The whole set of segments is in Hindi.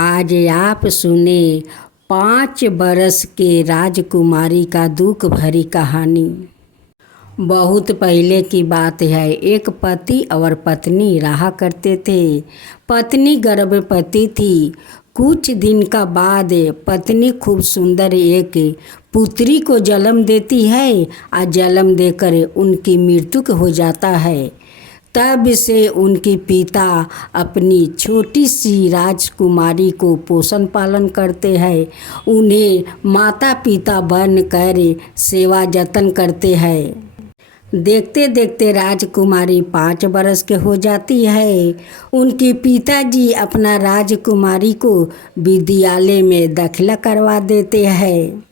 आज आप सुने 5 बरस के राजकुमारी का दुख भरी कहानी। बहुत पहले की बात है। एक पति और पत्नी रहा करते थे। पत्नी गर्भवती थी। कुछ दिन का बाद पत्नी खूब सुंदर एक पुत्री को जन्म देती है और जन्म देकर उनकी मृत्यु हो जाता है। तब से उनके पिता अपनी छोटी सी राजकुमारी को पोषण पालन करते हैं। उन्हें माता पिता बनकर सेवा जतन करते हैं। देखते देखते राजकुमारी 5 बरस के हो जाती है। उनके पिताजी अपना राजकुमारी को विद्यालय में दाखिला करवा देते हैं।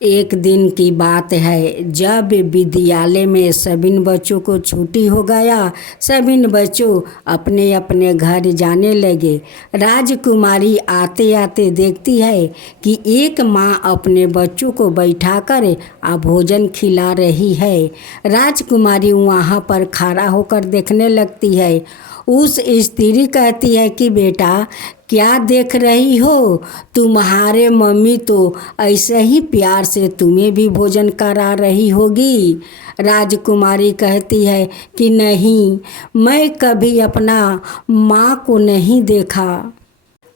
एक दिन की बात है, जब विद्यालय में सभी बच्चों को छुट्टी हो गया, सभी बच्चों अपने अपने घर जाने लगे। राजकुमारी आते आते देखती है कि एक माँ अपने बच्चों को बैठाकर भोजन खिला रही है। राजकुमारी वहाँ पर खड़ा होकर देखने लगती है। उस स्त्री कहती है कि बेटा क्या देख रही हो? तुम्हारे मम्मी तो ऐसे ही प्यार से तुम्हें भी भोजन करा रही होगी। राजकुमारी कहती है कि नहीं, मैं कभी अपना माँ को नहीं देखा।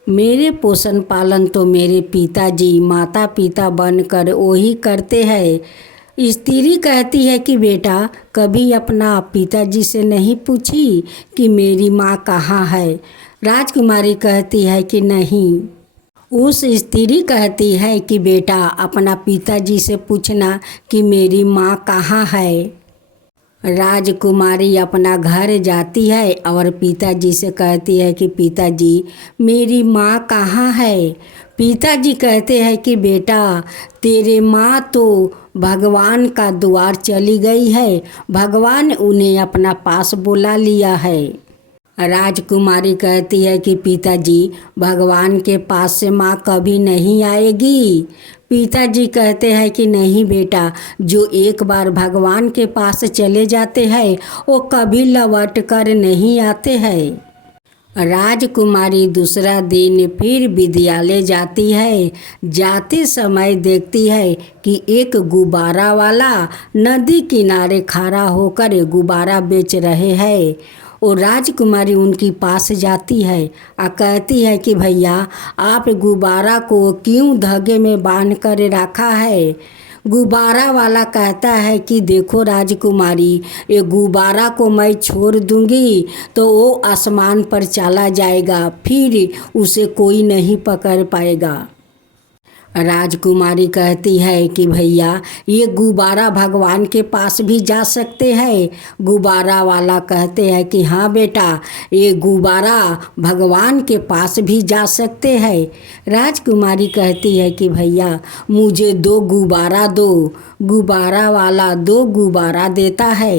मेरे पोषण पालन तो मेरे पिताजी माता पिता बनकर वही करते हैं। स्त्री कहती है कि बेटा कभी अपना पिताजी से नहीं पूछी कि मेरी माँ कहाँ है? राजकुमारी कहती है कि नहीं। उस स्त्री कहती है कि बेटा अपना पिताजी से पूछना कि मेरी माँ कहाँ है। राजकुमारी अपना घर जाती है और पिताजी से कहती है कि पिताजी मेरी माँ कहाँ है? पिताजी कहते हैं कि बेटा तेरे माँ तो भगवान का द्वार चली गई है। भगवान उन्हें अपना पास बुला लिया है। राजकुमारी कहती है कि पिताजी भगवान के पास से माँ कभी नहीं आएगी। पिताजी कहते हैं कि नहीं बेटा, जो एक बार भगवान के पास चले जाते हैं वो कभी लौट कर नहीं आते हैं। राजकुमारी दूसरा दिन फिर विद्यालय जाती है। जाते समय देखती है कि एक गुब्बारा वाला नदी किनारे खड़ा होकर गुब्बारा बेच रहे हैं। और राजकुमारी उनके पास जाती है और कहती है कि भैया आप गुब्बारा को क्यों धागे में बांध कर रखा है? गुब्बारा वाला कहता है कि देखो राजकुमारी, ये गुब्बारा को मैं छोड़ दूंगी तो वो आसमान पर चला जाएगा, फिर उसे कोई नहीं पकड़ पाएगा। राजकुमारी कहती है कि भैया ये गुब्बारा भगवान के पास भी जा सकते हैं। गुब्बारा वाला कहते हैं कि हाँ बेटा, ये गुब्बारा भगवान के पास भी जा सकते हैं। राजकुमारी कहती है कि भैया मुझे 2 गुब्बारा दो। गुब्बारा वाला 2 गुब्बारा देता है।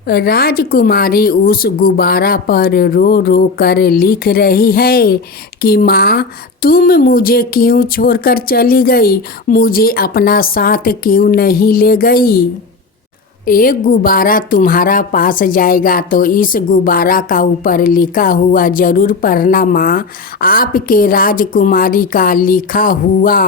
राजकुमारी उस गुब्बारा पर रो रो कर लिख रही है कि माँ तुम मुझे क्यों छोड़कर चली गई? मुझे अपना साथ क्यों नहीं ले गई? एक गुब्बारा तुम्हारा पास जाएगा तो इस गुब्बारा का ऊपर लिखा हुआ जरूर पढ़ना माँ। आपके राजकुमारी का लिखा हुआ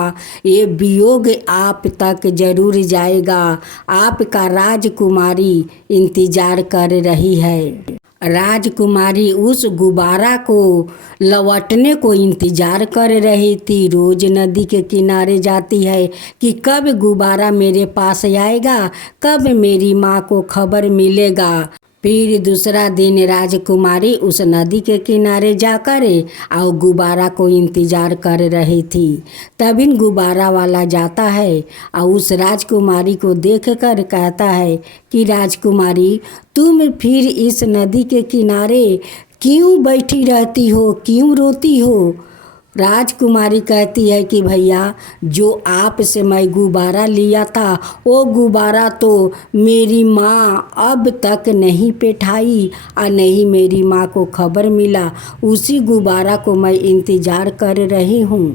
ये वियोग आप तक जरूर जाएगा। आपका राजकुमारी इंतजार कर रही है। राजकुमारी उस गुब्बारा को लौटने को इंतजार कर रही थी। रोज नदी के किनारे जाती है कि कब गुब्बारा मेरे पास आएगा, कब मेरी माँ को खबर मिलेगा। फिर दूसरा दिन राजकुमारी उस नदी के किनारे जाकर और गुब्बारा को इंतजार कर रही थी। तभी गुब्बारा वाला जाता है और उस राजकुमारी को देखकर कहता है कि राजकुमारी तुम फिर इस नदी के किनारे क्यों बैठी रहती हो, क्यों रोती हो? राजकुमारी कहती है कि भैया जो आपसे मैं गुब्बारा लिया था वो गुब्बारा तो मेरी माँ अब तक नहीं पेठाई और नहीं मेरी माँ को खबर मिला। उसी गुब्बारा को मैं इंतज़ार कर रही हूँ।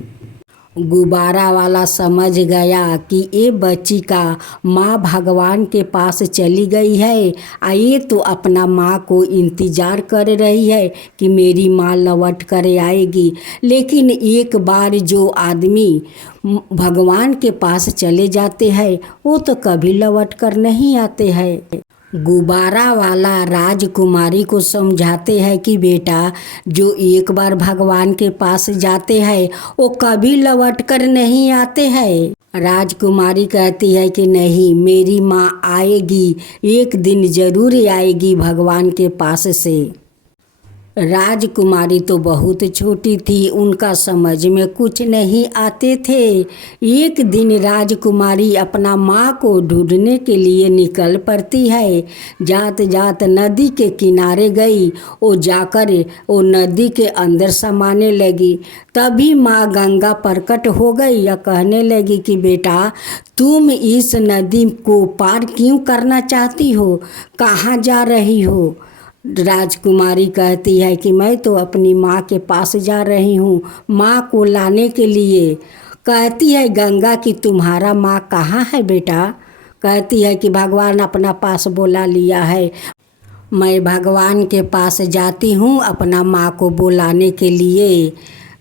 गुब्बारा वाला समझ गया कि ये बच्ची का माँ भगवान के पास चली गई है। ये तो अपना माँ को इंतज़ार कर रही है कि मेरी माँ लौट कर आएगी। लेकिन एक बार जो आदमी भगवान के पास चले जाते हैं वो तो कभी लौट कर नहीं आते हैं। गुब्बारा वाला राजकुमारी को समझाते हैं कि बेटा, जो एक बार भगवान के पास जाते हैं वो कभी लौट कर नहीं आते हैं। राजकुमारी कहती है कि नहीं, मेरी माँ आएगी, एक दिन ज़रूर आएगी भगवान के पास से। राजकुमारी तो बहुत छोटी थी, उनका समझ में कुछ नहीं आते थे। एक दिन राजकुमारी अपना माँ को ढूंढने के लिए निकल पड़ती है। जात जात नदी के किनारे गई। वो जाकर वो नदी के अंदर समाने लगी। तभी माँ गंगा प्रकट हो गई या कहने लगी कि बेटा, तुम इस नदी को पार क्यों करना चाहती हो, कहाँ जा रही हो। राजकुमारी कहती है कि मैं तो अपनी माँ के पास जा रही हूँ, माँ को लाने के लिए। कहती है गंगा कि तुम्हारा माँ कहाँ है बेटा। कहती है कि भगवान अपना पास बुला लिया है, मैं भगवान के पास जाती हूँ अपना माँ को बुलाने के लिए।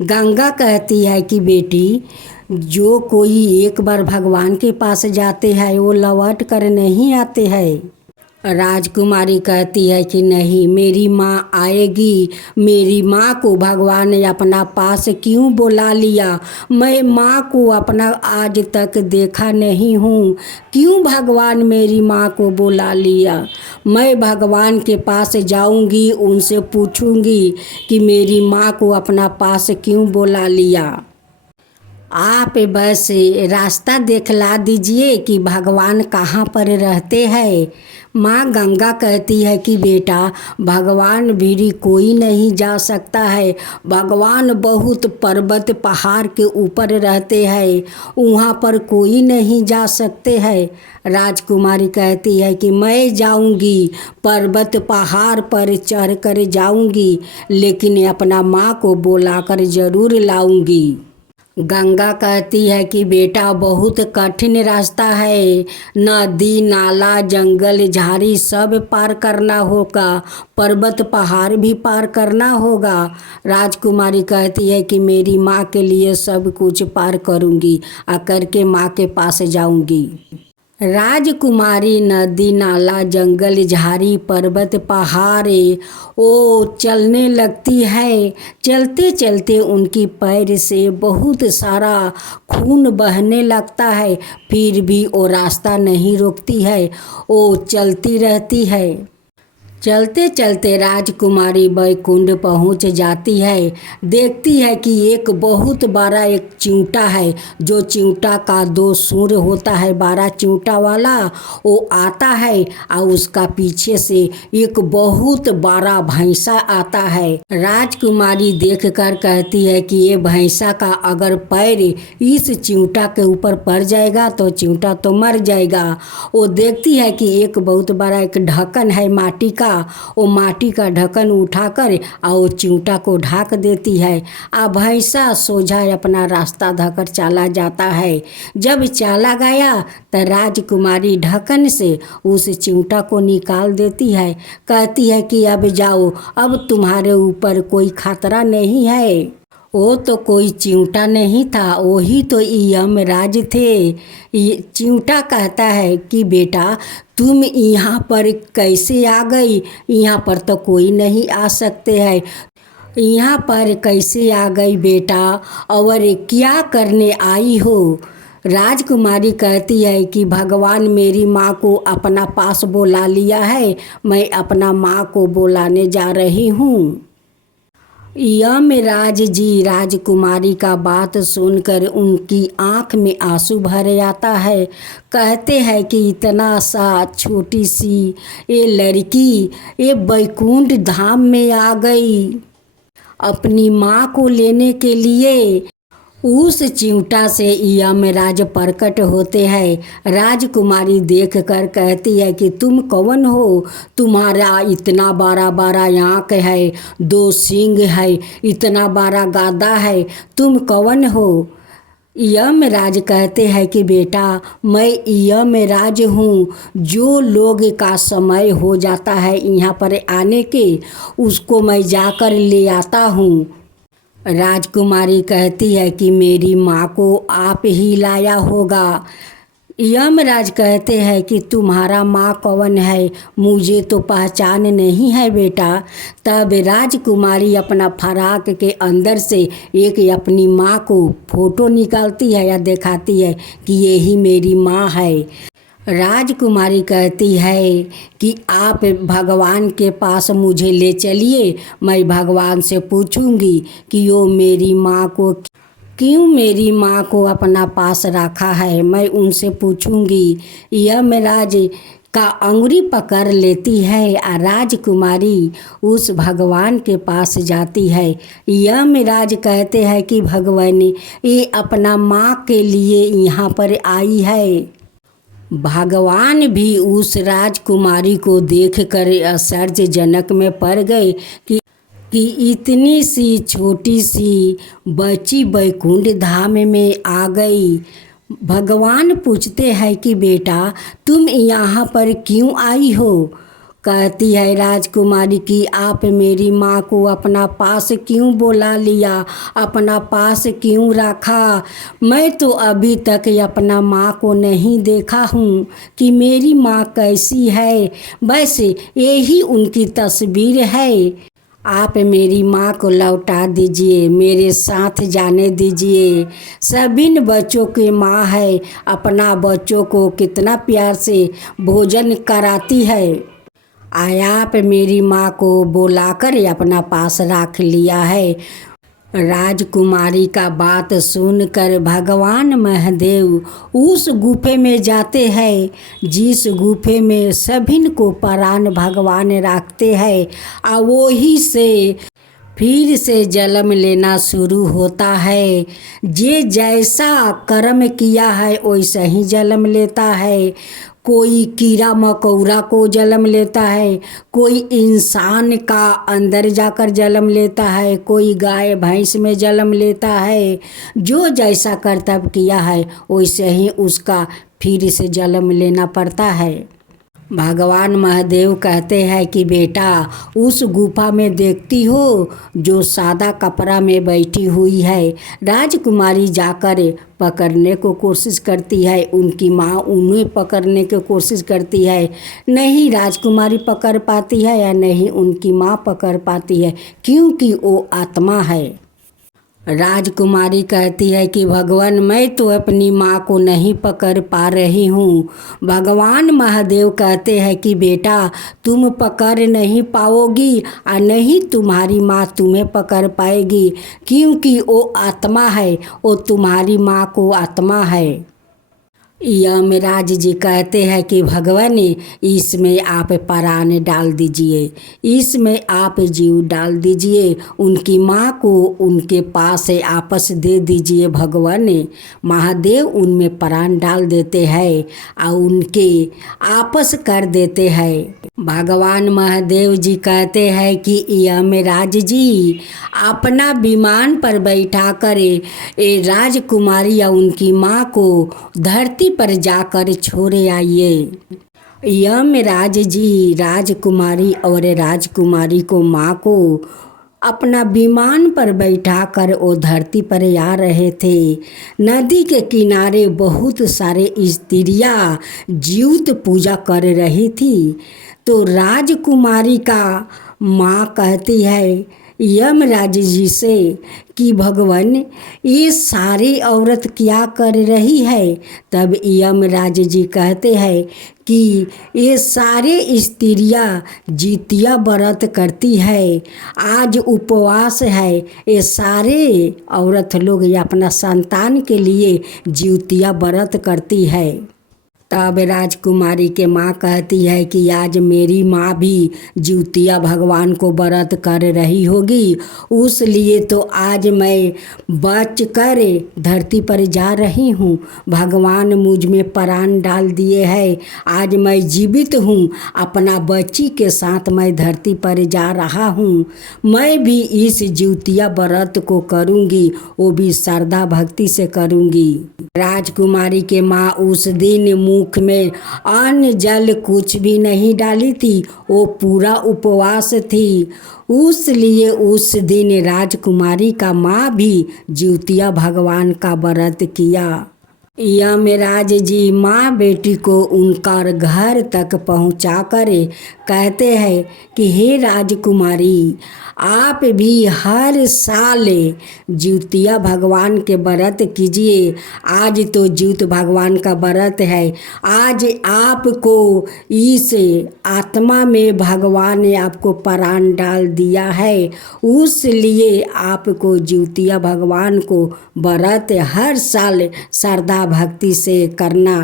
गंगा कहती है कि बेटी, जो कोई एक बार भगवान के पास जाते हैं वो लौट कर नहीं आते हैं। राजकुमारी कहती है कि नहीं, मेरी माँ आएगी, मेरी माँ को भगवान ने अपना पास क्यों बुला लिया। मैं माँ को अपना आज तक देखा नहीं हूँ, क्यों भगवान मेरी माँ को बुला लिया। मैं भगवान के पास जाऊँगी, उनसे पूछूँगी कि मेरी माँ को अपना पास क्यों बुला लिया। आप बस रास्ता दिखला दीजिए कि भगवान कहाँ पर रहते हैं। माँ गंगा कहती है कि बेटा, भगवान भी कोई नहीं जा सकता है, भगवान बहुत पर्वत पहाड़ के ऊपर रहते हैं, वहाँ पर कोई नहीं जा सकते हैं। राजकुमारी कहती है कि मैं जाऊंगी, पर्वत पहाड़ पर चढ़ कर जाऊंगी, लेकिन अपना माँ को बुलाकर ज़रूर लाऊंगी। गंगा कहती है कि बेटा, बहुत कठिन रास्ता है, नदी नाला जंगल झाड़ी सब पार करना होगा, पर्वत पहाड़ भी पार करना होगा। राजकुमारी कहती है कि मेरी माँ के लिए सब कुछ पार करूँगी, आकर के माँ के पास जाऊँगी। राजकुमारी नदी नाला जंगल झाड़ी पर्वत पहाड़ वो चलने लगती है। चलते चलते उनकी पैर से बहुत सारा खून बहने लगता है, फिर भी वो रास्ता नहीं रोकती है, वो चलती रहती है। चलते चलते राजकुमारी बैकुंठ पहुंच जाती है। देखती है कि एक बहुत बड़ा एक चिमटा है, जो चिमटा का 2 सूंड होता है, 12 चिमटा वाला, वो आता है और उसका पीछे से एक बहुत बड़ा भैंसा आता है। राजकुमारी देखकर कहती है कि ये भैंसा का अगर पैर इस चिमटा के ऊपर पड़ जाएगा तो चिमटा तो मर जाएगा। वो देखती है कि एक बहुत बड़ा एक ढक्कन है माटी का, वो माटी का ढक्कन उठाकर और वो चिमटा को ढाक देती है। भैंसा सोझा अपना रास्ता धकर चला जाता है। जब चला गया तो राजकुमारी ढक्कन से उस चिमटा को निकाल देती है। कहती है कि अब जाओ, अब तुम्हारे ऊपर कोई खतरा नहीं है। वो तो कोई चिमटा नहीं था, वही तो यमराज थे। चिमटा कहता है कि बेटा, तुम यहाँ पर कैसे आ गई, यहाँ पर तो कोई नहीं आ सकते हैं, यहाँ पर कैसे आ गई बेटा, और क्या करने आई हो। राजकुमारी कहती है कि भगवान मेरी माँ को अपना पास बुला लिया है, मैं अपना माँ को बुलाने जा रही हूँ। यमराज जी राजकुमारी का बात सुनकर उनकी आंख में आंसू भर आता है। कहते हैं कि इतना सा छोटी सी ये लड़की ये बैकुंठ धाम में आ गई अपनी माँ को लेने के लिए। उस चिमटा से यमराज प्रकट होते हैं। राजकुमारी देखकर कहती है कि तुम कौन हो, तुम्हारा इतना बड़ा बड़ा आँख है, 2 सींग है, इतना बड़ा गदा है, तुम कौन हो। यमराज कहते हैं कि बेटा मैं यमराज हूँ, जो लोग का समय हो जाता है यहाँ पर आने के उसको मैं जाकर ले आता हूँ। राजकुमारी कहती है कि मेरी माँ को आप ही लाया होगा। यमराज कहते हैं कि तुम्हारा माँ कौन है, मुझे तो पहचान नहीं है बेटा। तब राजकुमारी अपना फराक के अंदर से एक अपनी माँ को फोटो निकालती है या दिखाती है कि यही मेरी माँ है। राजकुमारी कहती है कि आप भगवान के पास मुझे ले चलिए, मैं भगवान से पूछूंगी कि वो मेरी माँ को क्यों मेरी माँ को अपना पास रखा है, मैं उनसे पूछूंगी। यमराज का अंगुरी पकड़ लेती है और राजकुमारी उस भगवान के पास जाती है। यमराज कहते हैं कि भगवान ये अपना माँ के लिए यहाँ पर आई है। भगवान भी उस राजकुमारी को देखकर आश्चर्यजनक में पड़ गए कि इतनी सी छोटी सी बच्ची वैकुंठ धाम में आ गई। भगवान पूछते हैं कि बेटा तुम यहाँ पर क्यों आई हो। कहती है राजकुमारी कि आप मेरी माँ को अपना पास क्यों बुला लिया, अपना पास क्यों रखा। मैं तो अभी तक अपना माँ को नहीं देखा हूँ कि मेरी माँ कैसी है, बस यही उनकी तस्वीर है। आप मेरी माँ को लौटा दीजिए, मेरे साथ जाने दीजिए। सभी बच्चों की माँ है, अपना बच्चों को कितना प्यार से भोजन कराती है। आप मेरी माँ को बुलाकर अपना पास रख लिया है। राजकुमारी का बात सुनकर भगवान महादेव उस गुफे में जाते हैं, जिस गुफे में सभी को प्राण भगवान रखते हैं और वही से फिर से जन्म लेना शुरू होता है। जे जैसा कर्म किया है वैसा ही जन्म लेता है। कोई कीड़ा मकोड़ा को जन्म लेता है, कोई इंसान का अंदर जाकर जन्म लेता है, कोई गाय भैंस में जन्म लेता है। जो जैसा कर्तव्य किया है वैसे ही उसका फिर से जन्म लेना पड़ता है। भगवान महादेव कहते हैं कि बेटा उस गुफा में देखती हो जो सादा कपड़ा में बैठी हुई है। राजकुमारी जाकर पकड़ने को कोशिश करती है, उनकी माँ उन्हें पकड़ने की कोशिश करती है। नहीं राजकुमारी पकड़ पाती है या नहीं उनकी माँ पकड़ पाती है, क्योंकि वो आत्मा है। राजकुमारी कहती है कि भगवान मैं तो अपनी माँ को नहीं पकड़ पा रही हूँ। भगवान महादेव कहते हैं कि बेटा तुम पकड़ नहीं पाओगी और नहीं तुम्हारी माँ तुम्हें पकड़ पाएगी, क्योंकि वो आत्मा है, वो तुम्हारी माँ को आत्मा है। यमराज जी कहते हैं कि भगवान इसमें आप प्राण डाल दीजिए, इसमें आप जीव डाल दीजिए, उनकी माँ को उनके पास आपस दे दीजिए। भगवान महादेव उनमें प्राण डाल देते हैं और उनके आपस कर देते हैं। भगवान महादेव जी कहते हैं कि यमराज जी अपना विमान पर बैठा कर राजकुमारी या उनकी माँ को धरती पर जाकर छोड़े आइए। यमराज जी राजकुमारी और राजकुमारी को माँ को अपना विमान पर बैठाकर वो धरती पर आ रहे थे। नदी के किनारे बहुत सारे स्त्रियाँ जीवित पूजा कर रही थी। तो राजकुमारी का माँ कहती है यमराज जी से कि भगवान ये सारी औरत क्या कर रही है। तब यमराज जी कहते हैं कि ये सारे स्त्रियाँ जितिया व्रत करती है, आज उपवास है। ये सारे औरत लोग ये अपना संतान के लिए जितिया व्रत करती है। तब राजकुमारी के माँ कहती है कि आज मेरी माँ भी जिउतिया भगवान को व्रत कर रही होगी, उसलिए तो आज मैं बच कर धरती पर जा रही हूँ। भगवान मुझ में प्राण डाल दिए है, आज मैं जीवित हूँ, अपना बच्ची के साथ मैं धरती पर जा रहा हूँ। मैं भी इस जिउतिया व्रत को करूँगी, वो भी श्रद्धा भक्ति से करूँगी। राजकुमारी के माँ उस दिन मुख में अन्न जल कुछ भी नहीं डाली थी, वो पूरा उपवास थी। उसलिए उस दिन राजकुमारी का माँ भी जिउतिया भगवान का व्रत किया। यमराज जी माँ बेटी को उनका घर तक पहुँचा कर कहते हैं कि हे राजकुमारी, आप भी हर साल जिउतिया भगवान के व्रत कीजिए। आज तो जिउत भगवान का व्रत है, आज आपको इस आत्मा में भगवान ने आपको प्राण डाल दिया है, उसलिए आपको जिउतिया भगवान को व्रत हर साल श्रद्धा भक्ति से करना।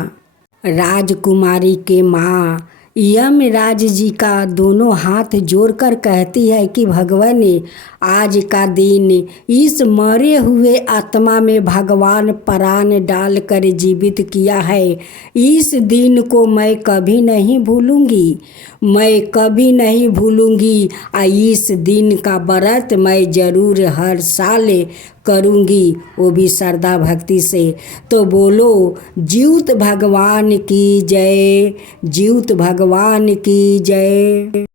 राजकुमारी के माँ यमराज जी का दोनों हाथ जोड़कर कहती है कि भगवान, आज का दिन इस मरे हुए आत्मा में भगवान प्राण डालकर जीवित किया है, इस दिन को मैं कभी नहीं भूलूंगी, मैं कभी नहीं भूलूंगी। इस दिन का व्रत मैं ज़रूर हर साल करूँगी, वो भी श्रद्धा भक्ति से। तो बोलो जिउत भगवान की जय, जिउत भगवान की जय।